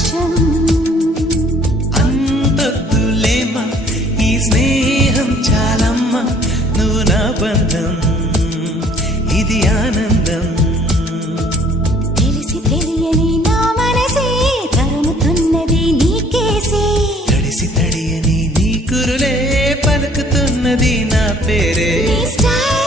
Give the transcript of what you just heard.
పరవశం. అంతొద్దులేమా ఈ స్నేహం చాలమ్మా, నువ్వు నా బంధం, ఇది ఆనందం. తెలిసి తెలియని నా మనసే తరుముతున్నది నీకేసే, తడిసి తడియని నీ కురులే పలుకుతున్నది నా పేరే. నీ స్టైల్